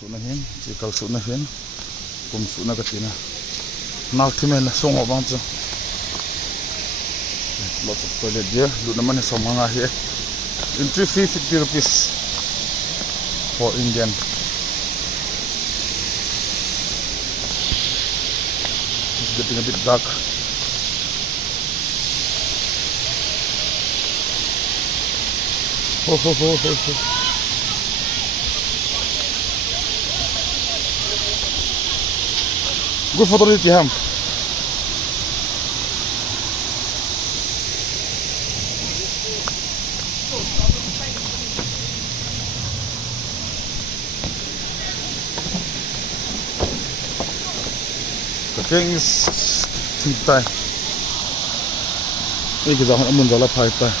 suna hin chikal suna hin kum suna katina nak thimen song obang chu lots of toilet here lu naman somanga here entry fee 50 rupees for Indian. It's getting a bit dark. Ho ho ho ho ho. Good photo dito ham. Krang is tinta. Ini kita akan menjalan pai pai.